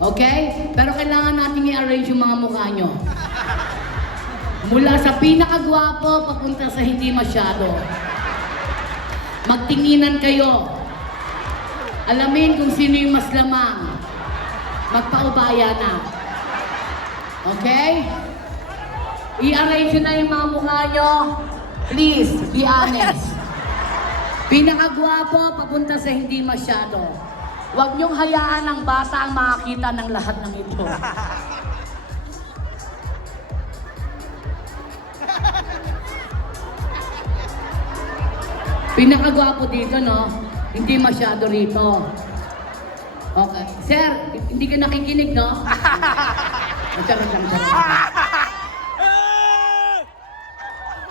Okay? Pero kailangan natin i-arrange yung mga mukha nyo. Mula sa pinakagwapo, papunta sa hindi masyado. Magtinginan kayo. Alamin kung sino yung mas lamang. Magpaubaya na. Okay? I-arrange na yung mga mukha nyo. Please, be honest. Pinakagwapo, papunta sa hindi masyado. Huwag niyong hayaan ang bata ang makakita ng lahat ng ito. Pinakagwapo dito, no? Hindi masyado rito. Okay. Sir, hindi ka nakikinig, no? Charot.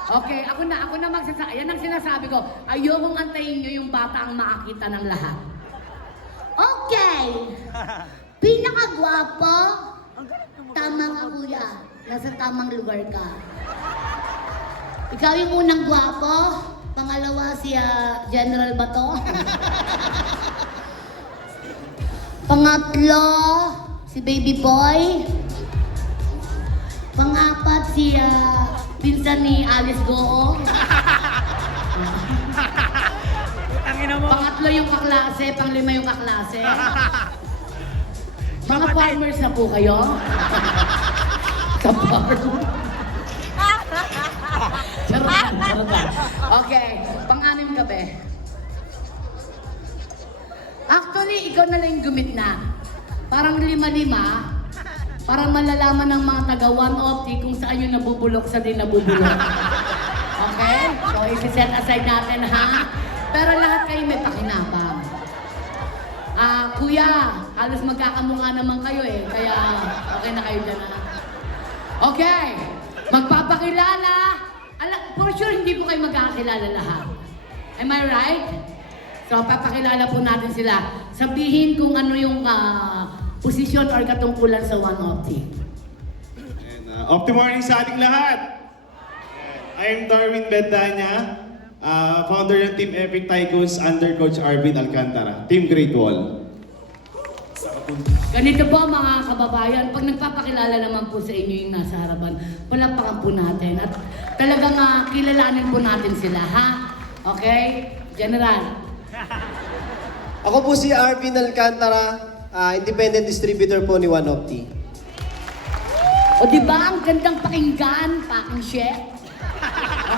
Okay, ako na magsasabi. Yan ang sinasabi ko. Ayokong antayin nyo yung bata ang makakita ng lahat. Okay. Pinakagwapo. Tama ka, kuya. Nasa tamang lugar ka. Ikaw yung unang gwapo. Pangalawa si General Bato. Pangatlo, si Baby Boy. Pangapat si pinsan ni Alice Goong. Pangatlo yung kaklase, panglima yung kaklase. Mga farmers na po kayo? Sa farm. Charot lang. Okay, pang-anim ka be. Actually, ikaw na lang yung gumit na. Parang lima-lima. Para malalaman ng mga taga One Opti kung saan yung nabubulok sa di nabubulok. Okay? So, isi-set aside natin, ha? Pero lahat kayo may pakinabang. Kuya, halos magkakamukha naman kayo eh. Kaya, okay na kayo dyan, ha? Okay. Magpapakilala. For sure, hindi po kayo magkakilala lahat. Am I right? So, papakilala po natin sila. Sabihin kung ano yung posisyon or katungkulan sa One Opti. Opti morning sa ating lahat! I am Darwin Bedanya, founder ng Team Epic Tycoons under Coach Arvin Alcantara, Team Great Wall. Ganito po mga kababayan, pag nagpapakilala naman po sa inyo yung nasa harapan, palakpakan po natin at talagang kilalanin po natin sila, ha? Okay? General. Ako po si Arvin Alcantara, independent distributor po ni One Opti. O di ba ang gandang pakinggan, packing chef?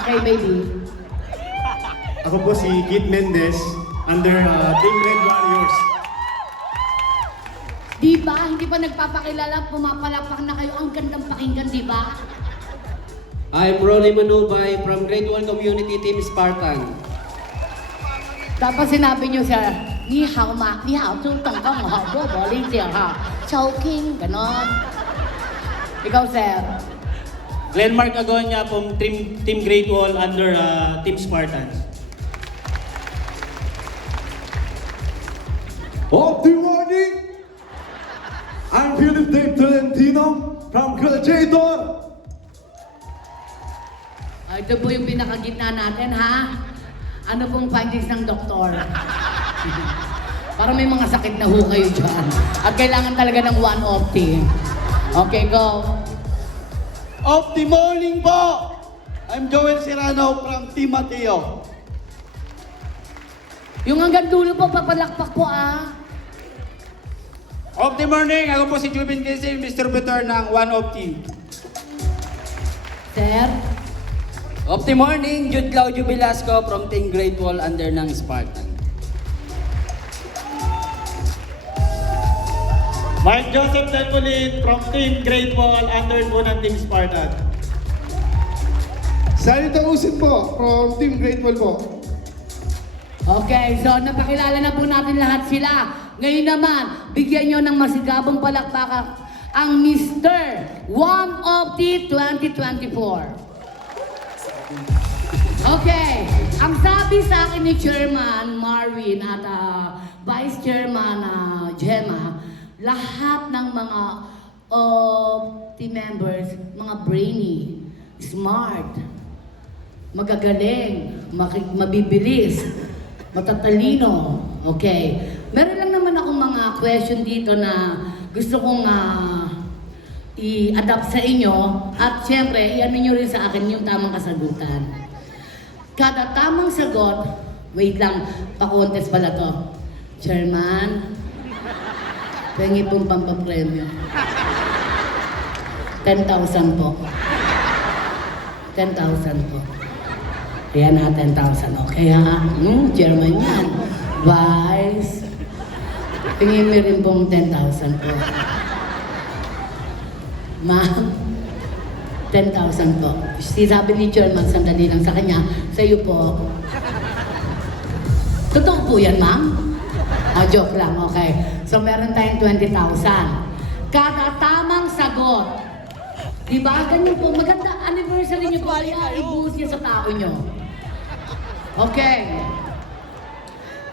Okay, baby. Ako po si Kit Mendez, under Team Red Warriors. Di ba? Hindi pa nagpapakilala, pumapalakpak na kayo. Ang gandang pakinggan, di ba? I'm Rolly Manubay from Great Wall Community Team Spartan. Tapos sinabi nyo siya, ni hao ma, ni hao chung tong kong hao bo bo li jia ha, choking, ganon. Ikaw, sir. Glenmark Agonia from Team Great Wall under Team Spartans. Opti morning! I'm Philip Dave Tolentino from Gladiator! Ito po yung pinakagitna natin, ha? Ano pong findings ng doktor? Para may mga sakit na ho kayo dyan. At kailangan talaga ng One Opti. Okay, go. Opti morning po! I'm Joel Serrano from Team Mateo. Yung hanggang dulo po, papalakpak po, Opti morning! Ako po si Jubin Casey, distributor ng One Opti. Sir? Opti morning, Jude Claudio Velasco from Team Great Wall under ng Spartan. Mike Joseph Delpolin from Team Great Wall under po ng Team Spartan. Salita Usin po from Team Great Wall po. Okay, so napakilala na po natin lahat sila. Ngayon naman, bigyan nyo ng masigabong palakpakan ang Mr. One Opti 2024. Okay, ang sabi sa akin ni Chairman Marvin at Vice Chairman Gemma, lahat ng mga team members, mga brainy, smart, magagaling, mabibilis, matatalino. Okay. Meron lang naman akong mga question dito na gusto kong i-adapt sa inyo at syempre, i-ano nyo rin sa akin yung tamang kasagutan. Kada tamang sagot, wait lang, pa-contest pala to. Chairman, pengi pong pampapremyo. 10,000 po. 10,000 po. Ayan na, 10,000. Okay ha? Chairman yan. Vice. Pingin mo rin pong 10,000 po. Ma'am, 10,000 po. Sabi ni Chairman, sandali lang sa kanya. Sa iyo po. Totoo po yan, ma'am? Joke lang, okay. So meron tayong 20,000. Kada tamang sagot. Diba? Ganyan po. Maganda anniversary niyo po. Kaya ibuhos niyo sa tao niyo. Okay.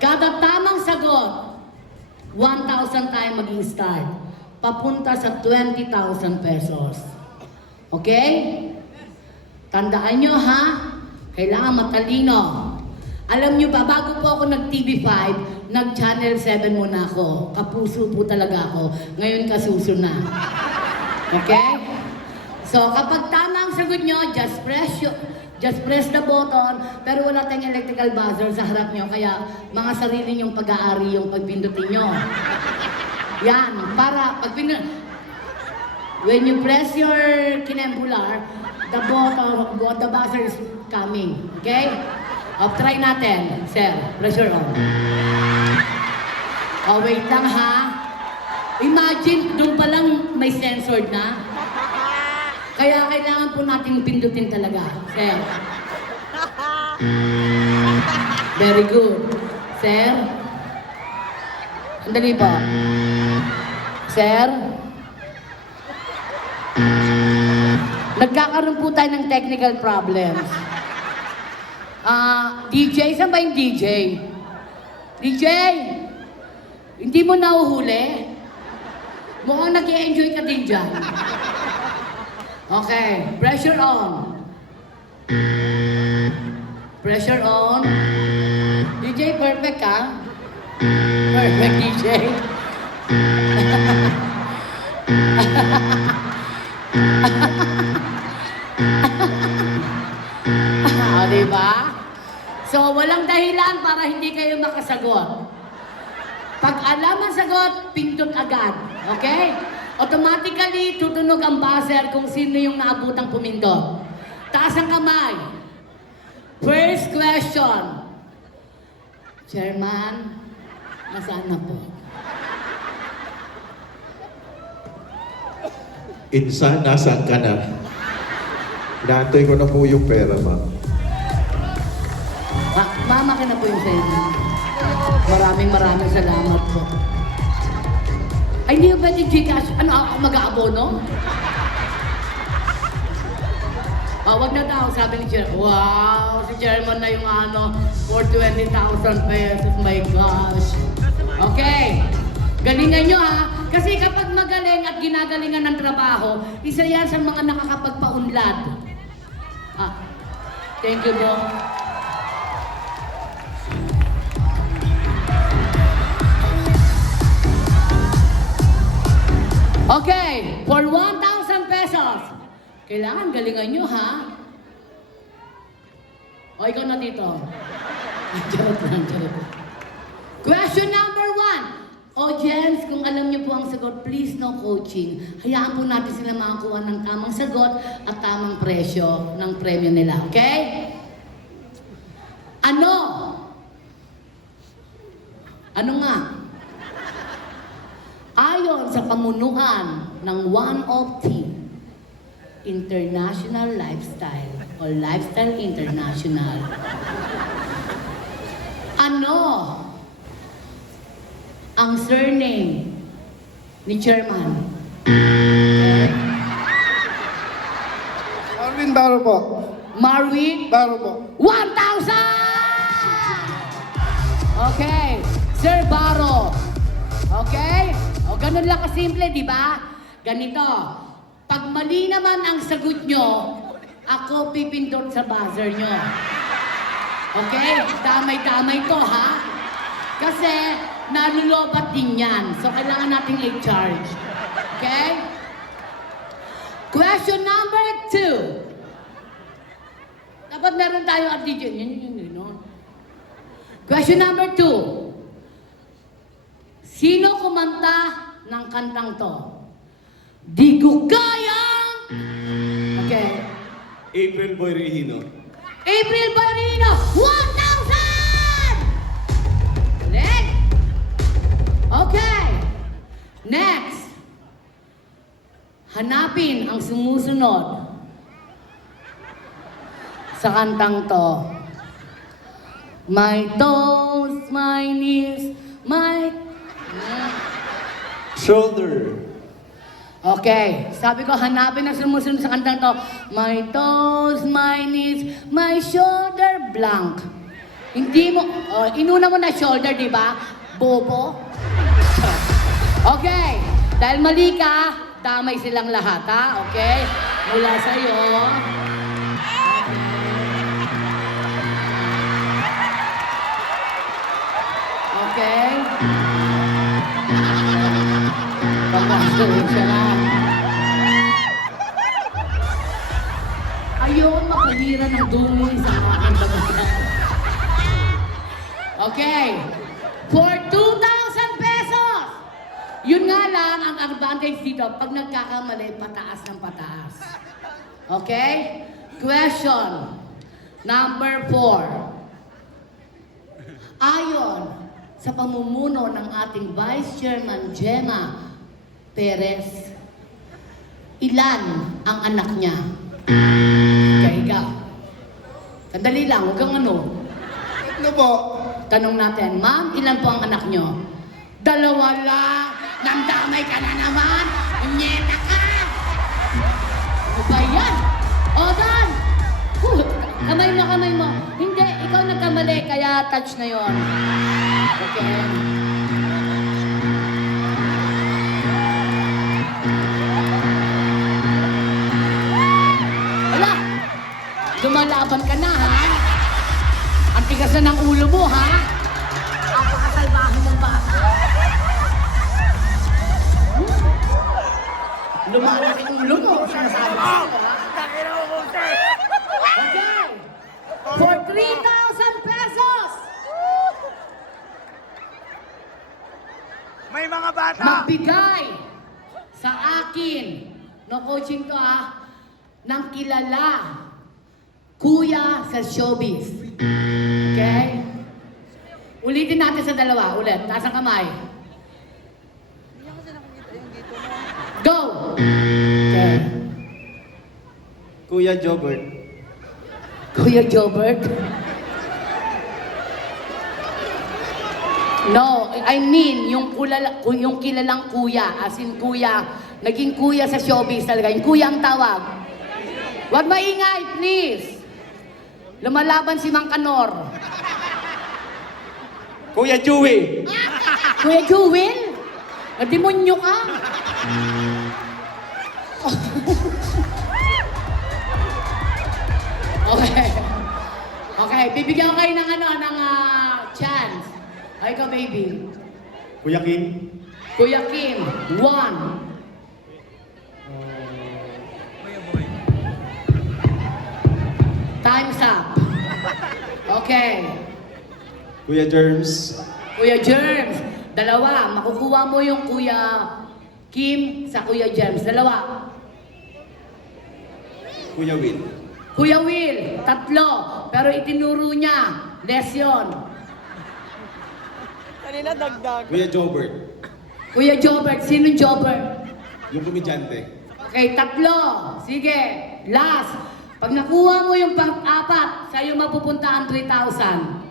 Kada tamang sagot, 1,000 tayo maging start. Papunta sa 20,000 pesos. Okay? Tandaan nyo ha, kailangan matalino. Alam nyo ba, bago po ako nag-TV5, nag-Channel 7 muna ako. Kapuso po talaga ako. Ngayon kasuso na. Okay? So kapag tama ang sagot nyo, just press the button, pero wala tayong electrical buzzer sa harap nyo, kaya mga sarili nyong pag-aari yung pagpindutin nyo. Yan, para pag when you press your kinembular, the buzzer is coming. Okay? Try natin. Sir, pressure on. Wait lang ha. Imagine, doon pa lang may censored na. Kaya kailangan po natin pindutin talaga. Sir. Very good. Sir. Sandali po. Sir. Nagkakaroon po tayo ng technical problems. DJ, saan ba yung DJ? DJ! Hindi mo nahuhuli? Mukhang nag-i-enjoy ka din dyan. Okay, pressure on. Pressure on. DJ, perfect ka? Perfect, DJ. Diba? So, walang dahilan para hindi kayo makasagot. Pag alam ang sagot, pindot agad. Okay? Automatically, tutunog ang buzzer kung sino yung naabutang pumindot. Taas ang kamay. First question. Chairman, nasaan na po? Insan, nasaan ka na? Inaantay ko na po yung pera, ma'am. Mama ka na po yung sa'yo. Maraming salamat po. Ay, hindi ba pwede Gcash? Ano, ako mag-aabono? Wag na daw, sabi ni Chairman. Wow, si Chairman na yung for 20,000 pesos. My gosh. Okay. Galingan nyo ha. Kasi kapag magaling at ginagalingan ng trabaho, isa yan sa mga nakakapagpaunlad. Thank you po. Okay, for 1,000 pesos. Kailangan galingan nyo, ha? O, ikaw na dito. Charot lang. Question number 1. Audience, kung alam niyo po ang sagot, please no coaching. Hayaan po natin sila makakuha ng tamang sagot at tamang presyo ng premyo nila, okay? Ano nga? Ayon sa pamunuan ng One of Team International Lifestyle o Lifestyle International, ano ang surname ni Chairman? Okay. Marvin Baro po. Marvin? Baro po. 1,000! Okay. Sir Baro. Okay? O, ganun lang kasimple, di ba? Ganito. Pag mali naman ang sagot nyo, ako pipindot sa buzzer nyo. Okay? Damay-damay to, ha? Kasi nalulobat din yan. So, kailangan nating i-charge. Okay? Question number 2. Dapat meron tayo at DJ. Yun. Question number 2. Sino kumanta ng kantang to? Di ko kayang... Okay. April Boy Regino. April Barino, 1,000! Ulit. Okay. Next. Hanapin ang sumusunod sa kantang to. My toes, my knees, my... Shoulder. Okay, sabi ko hanapin ang sumusunod sa kantang to. My toes, my knees, my shoulder blank. Hindi mo, inuna mo na shoulder, di ba? Bobo. Okay, dahil mali ka, damay silang lahat, ha? Okay? Mula sa'yo. Okay? Pagkakasya na. Ayoko makalira ng dumi sa aking baga. Okay. For 2,000 pesos! Yun nga lang ang advantage dito, pag nagkakamali, pataas ng pataas. Okay? Question number 4. Ayon sa pamumuno ng ating Vice Chairman Gemma Perez, ilan ang anak niya? Okay, ikaw. Sandali lang, huwag kang ano. Ano po? Tanong natin, ma'am, ilan po ang anak niyo? 2 lang. Nandamay ka na naman. Nyeta ka. Ano ba yan? O, Dan. Kamay mo. Hindi, ikaw nagkamali, kaya touch na yon. Okay. Wala. Lumalaban ka na, ha? Ang tigas na ng ulo mo, ha? Ang pakasalbahan ng bata. Lumalaki ang ulo mo. Sinasabi ko, ha? Okay. For 3,000 pesos, May mga bata! magbigay sa akin, no coaching to, ha, ng kilala kuya sa showbiz. Okay? Ulitin natin sa dalawa. Ulit. Taas ang kamay. Go! Okay. Kuya Jobert. Kuya Jobert? No, I mean, yung kilalang kuya, as in kuya, naging kuya sa showbiz talaga. Yung kuya ang tawag. Huwag maingay, please. Lumalaban si Mang Kanor. Kuya Chewy. Kuya Jewel? Demonyo ka? Okay. Okay, bibigyan ko kayo ng chance. Ay ka, baby. Kuya Kim. Kuya Kim, 1. Time's up. Okay. Kuya Germs. Kuya Germs, 2. Makukuha mo yung Kuya Kim sa Kuya Germs. 2. Kuya Will. Kuya Will, 3. Pero itinuro niya, lesson. Kuya Jobert. Kuya Jobert, sino Jobert? Yung komedyante. Okay, 3. Sige, last. Pag nakuha mo yung 4, sa'yo mapupunta ang 3,000.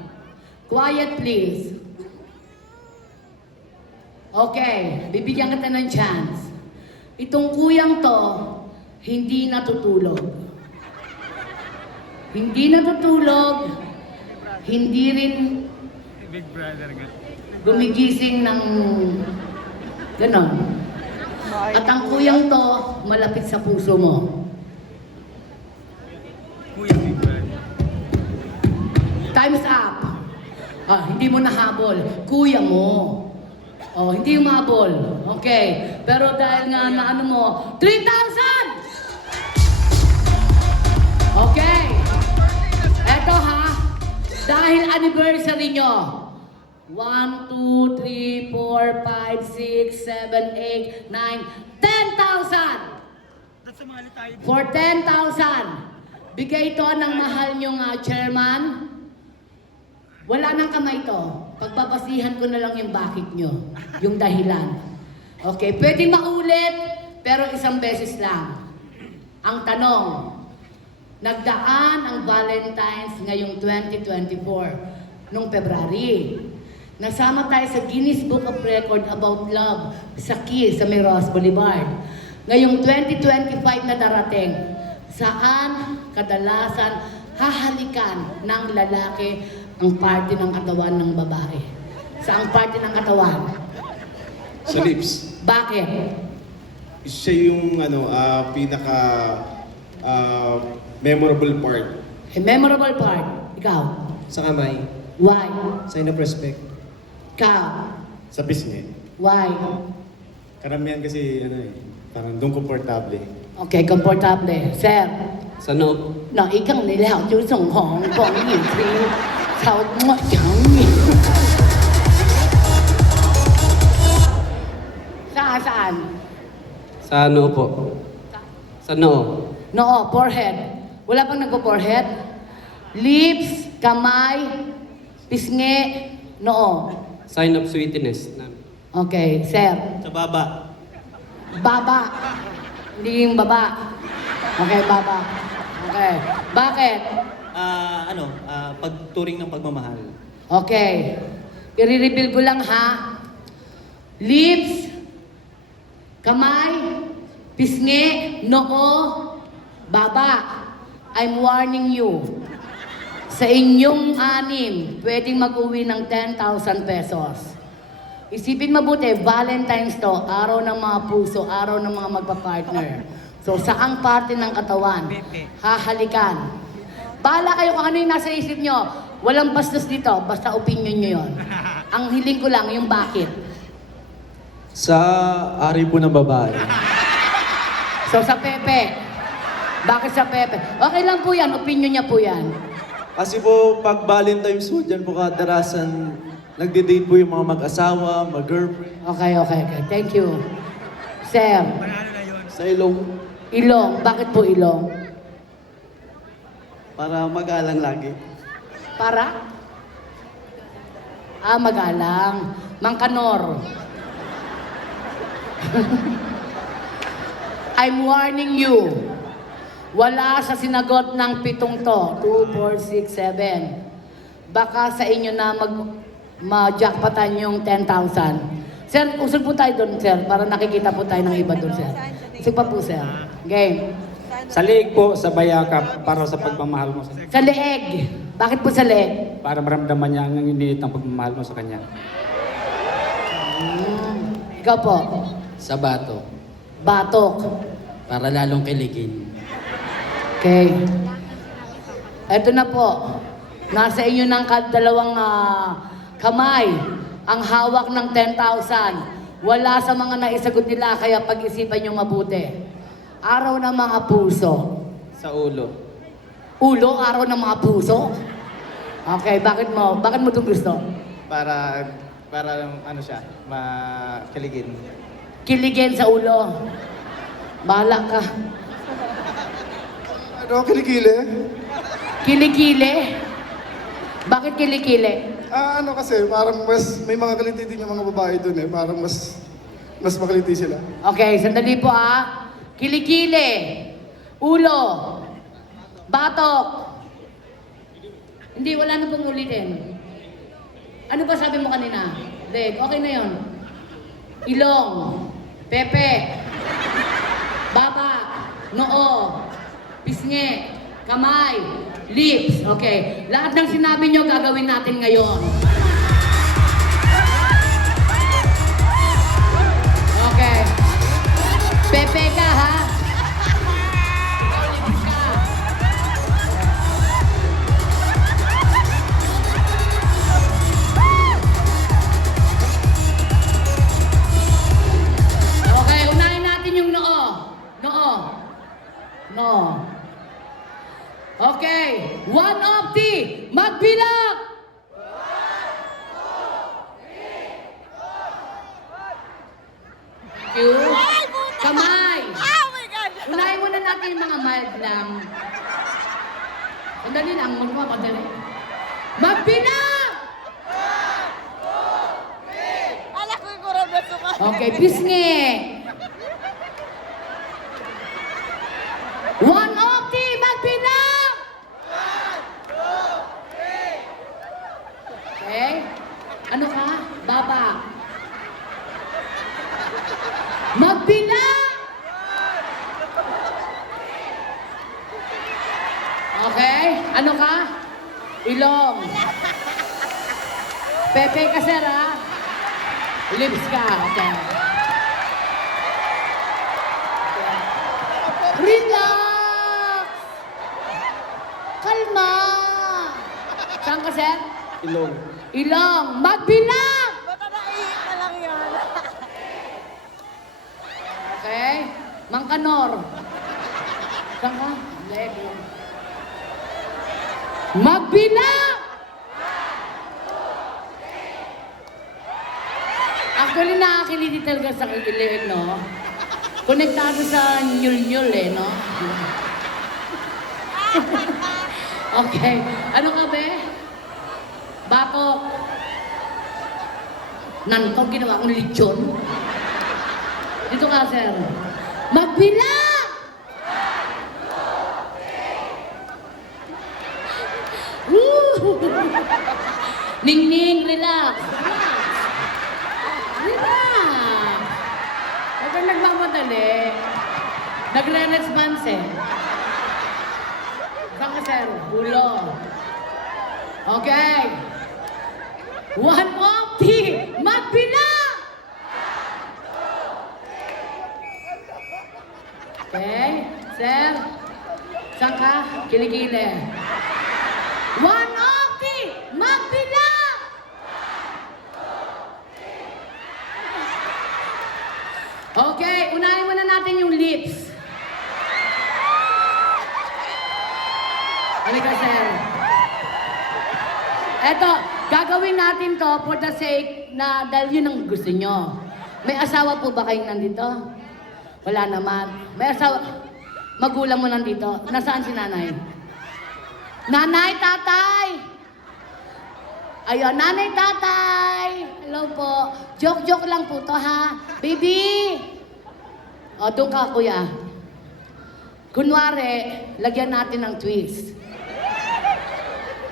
Quiet, please. Okay, bibigyan kita ng chance. Itong kuyang to, hindi natutulog. Hindi natutulog, hindi rin gumigising ng ganon. At ang kuyang to, malapit sa puso mo. Time's up. Hindi mo nahabol. Kuya mo. Oh, hindi umabol. Okay. Pero dahil nga na ano mo, 3,000! Okay. Eto ha, dahil anniversary nyo. 1, 2, 3, 4, 5, 6, 7, 8, 9, 10,000! For 10,000, bigay ito ng mahal nyong chairman. Wala nang kamay to. Pagbabasihan ko na lang yung bakit nyo. Yung dahilan. Okay, pwede maulit, pero isang beses lang. Ang tanong, nagdaan ang Valentine's ngayong 2024, nung February. Nasama tayo sa Guinness Book of Record about love sa Key, sa Miros Boulevard. Ngayong 2025 na darating, saan kadalasan hahalikan ng lalaki ang parte ng katawan ng babae? Saang parte ng katawan? Sa lips. Bakit? Siya yung pinaka memorable part. A memorable part. Ikaw? Sa kamay. Why? Sign of respect. Ikaw? Sa pisngi. Why? Karamihan kasi parang doon komportable. Okay, komportable. Sir? Sa noo. 那一更你了就总红光影听，超我想你。Saan? Sa noo po. Sa noo. Noo, forehead. Wala pang nagpo-forehead? Lips, kamay, pisngi, noo. Sign of sweetness. Okay, sir. Sa baba. Baba. Hindi yung baba. Okay, baba. Okay. Bakit? Pagturing ng pagmamahal. Okay. I-reveal ko lang ha. Lips, kamay, pisngi, noo, baba. I'm warning you. Sa inyong anim, pwedeng mag-uwi ng 10,000 pesos. Isipin mabuti, Valentine's to, araw ng mga puso, araw ng mga magpa-partner. So, saang parte ng katawan? Hahalikan. Bahala kayo kung ano yung nasa isip nyo. Walang bastos dito, basta opinion nyo yon. Ang hiling ko lang, yung bakit. Sa ari po ng babae. So, sa Pepe. Bakit sa Pepe? Okay lang po yan, opinion niya po yan. Kasi po, pag Valentine's po, dyan po kadalasan nagde-date po yung mga mag-asawa, mag-girlfriend. Okay. Thank you. Sir, Sa ilong, ilong. Bakit po ilong? para magalang lagi. Para? Magalang. Mangkanor. I'm warning you. Wala sa sinagot ng 7 to. 2, 4, 6, 7. Baka sa inyo na ma-jackpotan yung 10,000. Sir, usog po tayo doon, sir, para nakikita po tayo ng iba doon, sir. Usog pa po, sir. Game. Sa leeg po, sa bayakap, para sa pagmamahal mo. Sa leeg. Bakit po sa leeg? Para maramdaman niya ang init ng pagmamahal mo sa kanya. Ikaw po. Sa bato. Batok. Para lalong kiligin. Okay. Eto na po. Nasa inyo ng dalawang kamay ang hawak ng 10,000. Wala sa mga naisagot nila, kaya pag-isipan nyo mabuti. Araw ng mga puso. Sa ulo. Ulo, araw ng mga puso? Okay, bakit mo? Bakit mo itong gusto? Para siya, makiligin. Kiligin sa ulo. Bahala ka. Ano, kilikili? Kilikili? Bakit kilikili? Kasi parang mas, may mga kaliti din yung mga babae dun eh. Parang mas makaliti sila. Okay, sandali po Kilikili. Ulo. Batok. Hindi, wala na pong ulitin. Ano ba sabi mo kanina? Dave, okay na yon. Ilong. Pepe. Baba. Noo. Pisngi. Kamay. Lips. Okay. Lahat ng sinabi nyo gagawin natin ngayon. Okay. Pepe ka ha? Lips ka. No. Okay. 1 of the. Magbilang! Thank you. Kamay. Unahin muna natin yung mga mild lang. Sandali lang, magpapadali. Magbilang! Okay, pisngi. 1 of the, magbilang! Okay. Ano ka? Baba. Magbilang! Okay. Ano ka? Ilong. Pepe ka, sir, ha? Lips ka. Okay. Relax! Kalma! Saan ka, sir? Ilong. Ilong. Magbilang! Okay. Mangkanor. Saan ka? Lego. Magbilang! Actually, nakakiliti talaga sa kikilig, no? Konektado sa nyul-nyul, eh, no? Okay. Ano ka, be? Batok. Nanto, ginawa kong lechon. Dito ka, sir. Magbilang! Woo! Ning-ning, relax. Relax. Huwag kang nagmamadali. Nagre-response eh. Saan ka, sir? Ulo. Okay. 1 of the. Magbilang! Okay. Sir. Saan ka? Kilikili. 1 of the. Magbilang! Okay, unahin muna natin yung lips. Halika, sir. Eto, gagawin natin to for the sake na dahil yun ang gusto nyo. May asawa po ba kayong nandito? Wala naman. May asawa, magulang mo nandito. Nasaan si nanay? Nanay, tatay! Ayun, nanay, tatay! Hello po. Joke-joke lang po to, ha? Baby! O, doon ka, kuya. Kunwari, lagyan natin ng twist.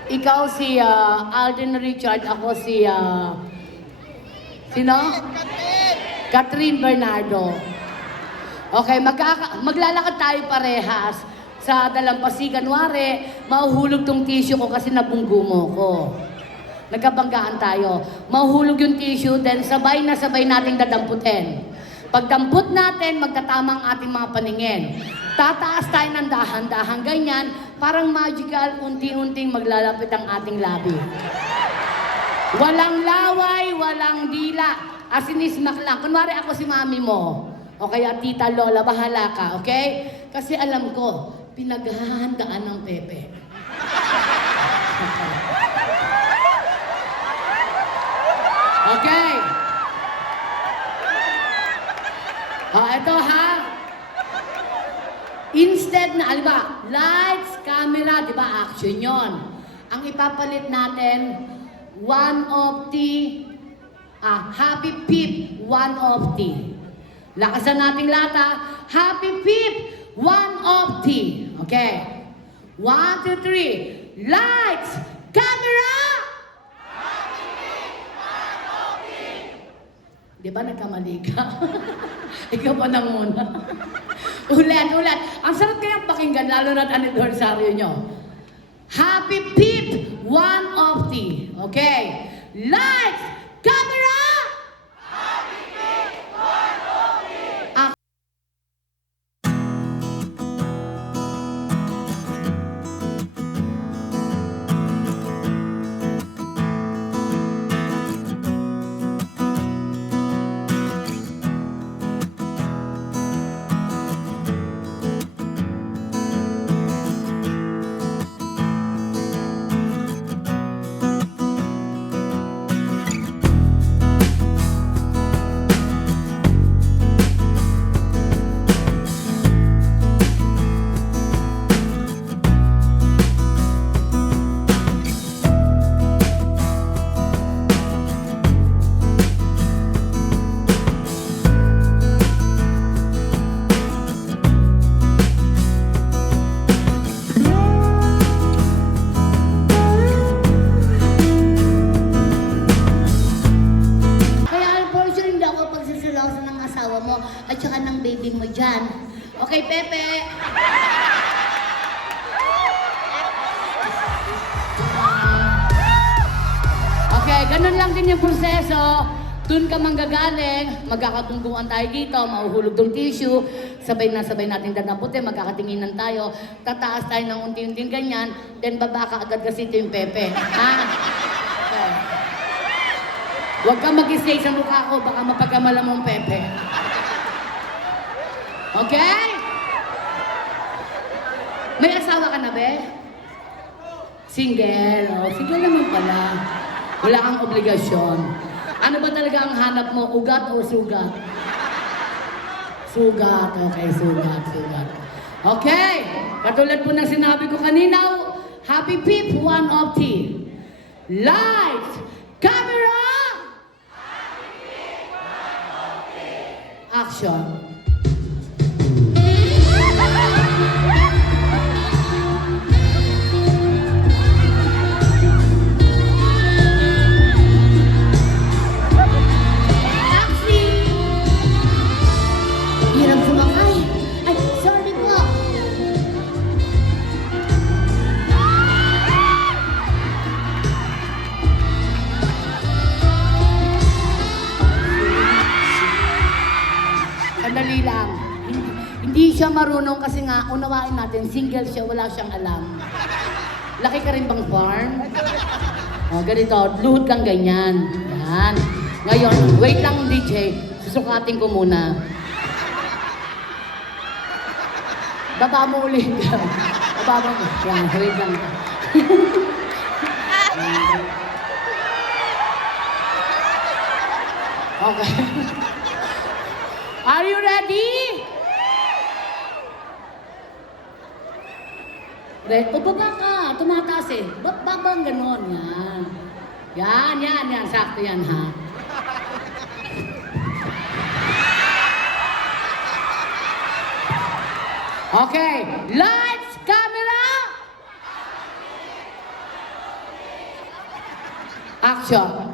Ikaw si Alden Richard, ako si... sino? Catherine Bernardo. Okay, maglalakad tayo parehas sa dalampasigan. Kunwari, mahuhulog tong tissue ko kasi nabunggo mo ko. Nagkabanggaan tayo. Mahuhulog yung tissue, then sabay na sabay nating dadamputin. Pagdamput natin, magtatama ang ating mga paningin. Tataas tayo ng dahan-dahan, ganyan, parang magical, unti-unting maglalapit ang ating labi. Walang laway, walang dila. Asinismak lang. Kunwari ako si mami mo. O kaya tita Lola, bahala ka, okay? Kasi alam ko, pinaghahandaan ng Pepe. Okay. Ito ha. Instead na, aliba, lights, camera, di ba, action yon. Ang ipapalit natin, 1 of the, happy peep, 1 of the. Lakasan nating lata, happy peep, 1 of the. Okay. 1, 2, 3. Lights, camera! Di ba nagkamali ka? Ikaw pa nanguna. Ulit. Ang sarap kayang pakinggan, lalo na't aniversaryo nyo. Happy peep, 1 of the. Okay. Lights, camera! Happy peep, 1 of the. ka ng baby mo dyan. Okay, Pepe. Okay, ganun lang din yung proseso. Doon ka manggagaling, magkakatungtungan tayo dito, mahuhulog tong tissue, sabay natin dadaputin, magkakatinginan tayo, tataas tayo ng unti-unting ganyan, then baba ka agad kasi ito yung Pepe. Ha? Okay. Huwag kang mag-stay sa mukha ko, baka mapagkamala mong Pepe. Okay? May asawa ka na, be? Single. Oh, single naman pala. Wala kang obligasyon. Ano ba talaga ang hanap mo? Ugat o sugat? Sugat. Okay, sugat. Okay. Katulad po ng sinabi ko kanina, Happy Peep, one of team. Lights, camera! Action. Hirap sumakay. Ay, sorry po. Sandali lang. Hindi siya marunong kasi nga, unawain natin, single siya, wala siyang alam. Laki ka rin bang farm? O, ganito, luhod kang ganyan. Yan. Ngayon, wait lang DJ, susukatin ko muna. Baba mo ulit. Baba mo. Yan, wait lang. Okay. Are you ready? Ready? O, baba ka. Tumataas eh. Babang ganon. Yan. Yan. Sakto yan, ha? Okay. Lights, camera! Action.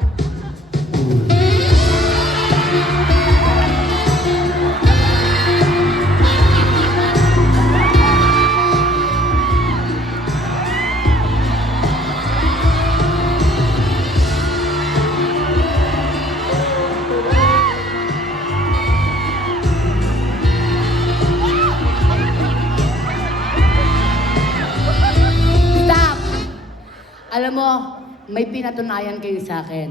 Alam mo, may pinatunayan kayo sa akin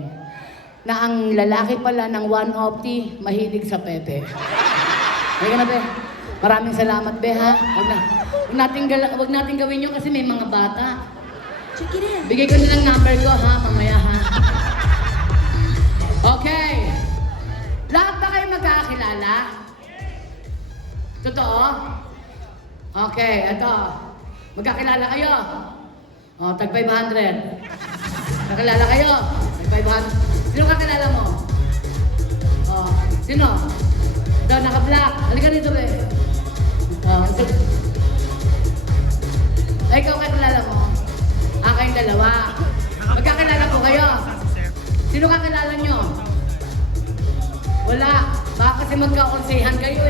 na ang lalaki pala ng one of the mahilig sa Pepe. Halika na, be. Maraming salamat, be, ha? Huwag natin gawin yun kasi may mga bata. Check it in. Bigay ko nilang number ko, ha? Mamaya, ha? Okay. Lahat ba kayo magkakakilala? Totoo? Okay, eto. Magkakilala kayo? O, tag 500. Kakilala kayo? Tag 500. Sino kakilala mo? O, sino? Ito, naka-black. Halika dito, be. O, ito. Ay, ikaw kakilala mo? Kayong dalawa. Magkakilala po kayo? Sino kakilala nyo? Wala. Baka kasi magkakonsehan kayo eh.